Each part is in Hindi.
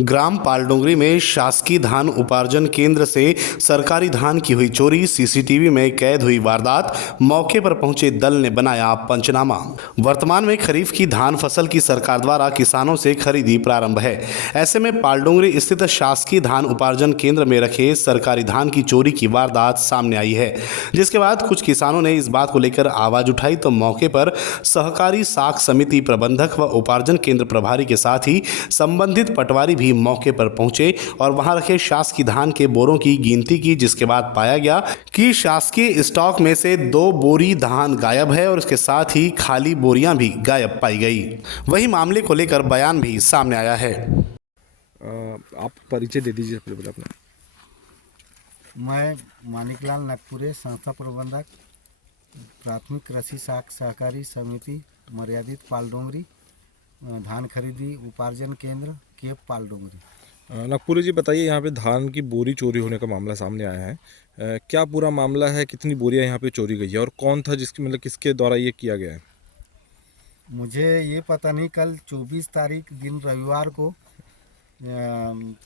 ग्राम पालडोंगरी में शासकीय धान उपार्जन केंद्र से सरकारी धान की हुई चोरी, सीसीटीवी में कैद हुई वारदात, मौके पर पहुंचे दल ने बनाया पंचनामा। वर्तमान में खरीफ की धान फसल की सरकार द्वारा किसानों से खरीदी प्रारंभ है। ऐसे में पालडोंगरी स्थित शासकीय धान उपार्जन केंद्र में रखे सरकारी धान की चोरी की वारदात सामने आई है, जिसके बाद कुछ किसानों ने इस बात को लेकर आवाज उठाई तो मौके पर सहकारी साख समिति प्रबंधक व उपार्जन केंद्र प्रभारी के साथ ही संबंधित पटवारी भी मौके पर पहुंचे और वहां रखे शासकीय धान के बोरों की गिनती की, जिसके बाद पाया गया कि शासकीय स्टॉक में से 2 बोरी धान गायब है और इसके साथ ही खाली बोरियां भी गायब पाई गई। वहीं मामले को लेकर बयान भी सामने आया है। आप परिचय दे दीजिए अपना। मैं मानिकलाल नागपुरे, संस्था प्रबंधक, प्राथमिक कृषि साख सहकारी समिति मर्यादित पालडोंगरी, धान खरीदी उपार्जन केंद्र केप पालडोंगरी। नागपुरी जी, बताइए, यहाँ पे धान की बोरी चोरी होने का मामला सामने आया है। क्या पूरा मामला है? कितनी बोरियां यहाँ पे चोरी गई है और कौन था जिसकी किसके द्वारा ये किया गया है? मुझे ये पता नहीं, कल 24 तारीख दिन रविवार को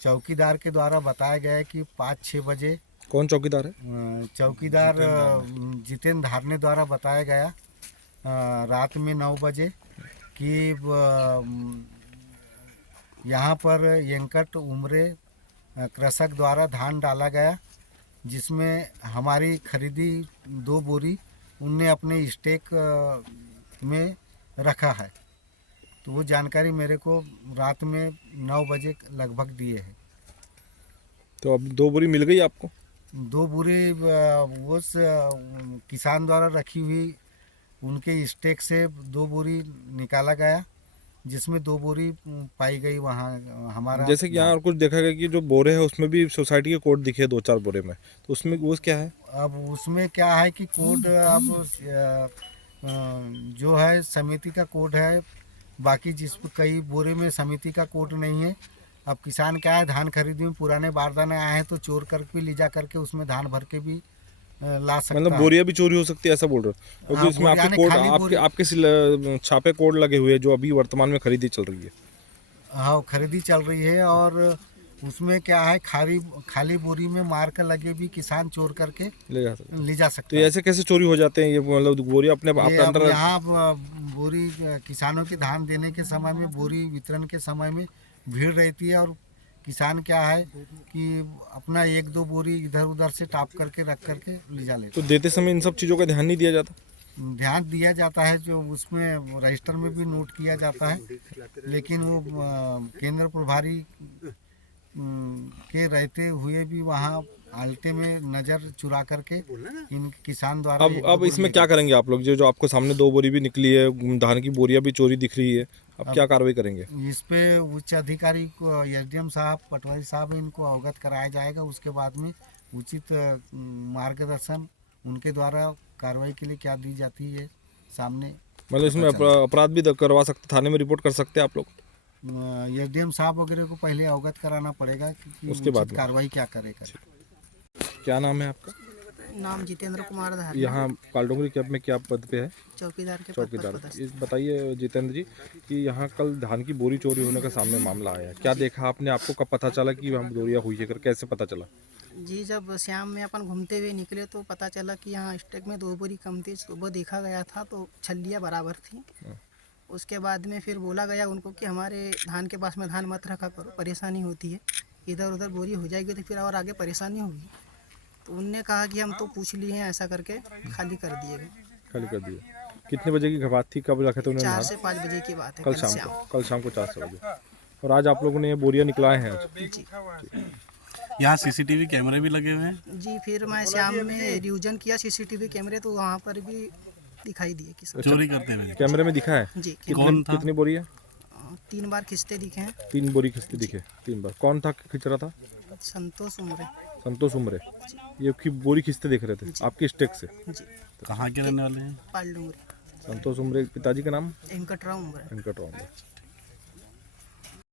चौकीदार के द्वारा बताया गया है कि 5-6 बजे। कौन चौकीदार है? चौकीदार जितेंद्र धारने द्वारा बताया गया रात में 9 बजे कि यहाँ पर यंकट उमरे कृषक द्वारा धान डाला गया, जिसमें हमारी खरीदी 2 बोरी उनने अपने स्टेक में रखा है। तो वो जानकारी मेरे को रात में 9 बजे लगभग दिए है। तो अब 2 बोरी मिल गई आपको? 2 बोरी उस किसान द्वारा रखी हुई उनके स्टेक से 2 बोरी निकाला गया, जिसमें 2 बोरी पाई गई वहाँ हमारा। जैसे कि यहाँ और कुछ देखा गया कि जो बोरे है उसमें भी सोसाइटी के कोड दिखे 2-4 बोरे में, तो उसमें वो क्या है? अब उसमें क्या है कि कोड अब जो है समिति का कोड है, बाकी जिस कई बोरे में समिति का कोड नहीं है। अब किसान क्या है, धान खरीदी में पुराने बारदाने आए हैं तो चोर कर भी ले जा करके उसमें धान भर के भी ला सकता है। बोरियां भी चोरी हो सकती है, ऐसा बोल रहे हो? क्योंकि इसमें आपके कोड आपके छापे कोड लगे हुए हैं जो अभी वर्तमान में खरीदी चल रही है। हाँ, खरीदी चल रही है और उसमें क्या है, खाली बोरी में मार्कर लगे भी किसान चोर करके ले जा सकते हैं। तो ऐसे कैसे चोरी हो जाते हैं ये? बोरी अपने अंदर यहाँ बोरी किसानों की धान देने के समय में, बोरी वितरण के समय में भीड़ रहती है और किसान क्या है कि अपना 1-2 बोरी इधर उधर से टाप करके रख करके ले जा लेते। तो देते समय इन सब चीज़ों का ध्यान नहीं दिया जाता? ध्यान दिया जाता है, जो उसमें रजिस्टर में भी नोट किया जाता है, लेकिन वो केंद्र प्रभारी के रहते हुए भी वहाँ आलते में नज़र चुरा करके इन किसान द्वारा। अब इसमें क्या करेंगे आप लोग? जो आपको सामने 2 बोरी भी निकली है, धान की बोरियां भी चोरी दिख रही है, अब क्या कार्रवाई करेंगे? इस पे उच्च अधिकारी को, एसडीएम साहब, पटवारी साहब, इनको अवगत कराया जाएगा। उसके बाद में उचित मार्गदर्शन उनके द्वारा कार्रवाई के लिए क्या दी जाती है सामने। इसमें अपराध भी करवा सकते, थाने में रिपोर्ट कर सकते हैं आप लोग? एसडीएम साहब वगैरह को पहले अवगत कराना पड़ेगा कि उसके बाद कार्रवाई क्या करेगा। क्या नाम है आपका? नाम जितेंद्र कुमार धार। यहाँ पालडोंगरी कैंप में क्या पद पे है? चौकीदार के चौकीदार। इस बताइए जितेंद्र जी कि यहाँ कल धान की बोरी चोरी होने का सामने मामला आया है, क्या देखा आपने? आपको कब पता चला कि वहाँ बोरियाँ हुई है? कैसे पता चला? जी, जब शाम में अपन घूमते हुए निकले तो पता चला कि यहाँ स्टेक में 2 बोरी कम थी। सुबह देखा गया था तो छल्लियाँ बराबर थी। उसके बाद में फिर बोला गया उनको कि हमारे धान के पास में धान मत रखा करो, परेशानी होती है, इधर उधर बोरी हो जाएगी तो फिर और आगे परेशानी होगी। तो उनने कहा कि हम तो पूछ लिए हैं, ऐसा करके खाली कर दिए गए। खाली कर दिए। कितने बजे की बात थी? कब रखे थे उन्होंने? 4 से 5 बजे की बात है, कल शाम को 4 बजे। और आज आप लोगों ने ये बोरियां निकलाए हैं? जी। यहाँ सीसीटीवी कैमरे भी लगे हुए हैं? जी, फिर मैं शाम में रिवीजन किया सीसीटीवी कैमरे, तो वहाँ पर भी दिखाई दिए कि चोरी करते हुए कैमरे में दिखा है। जी। कौन था? कितनी बोरी है? 3 बार खिंचते दिखे हैं। 3 बोरी खिंचते दिखे? 3 बार। कौन था खिंच रहा था? संतोष उमरे। संतोष उमरे ये की बोरी खिंचते दिख रहे थे आपके स्टेक से? जी। कहाँ के रहने वाले हैं? पालडोंगरी। संतोष उमरे। पिताजी का नाम? वेंकटराव उमरे। वेंकटराव उमरे।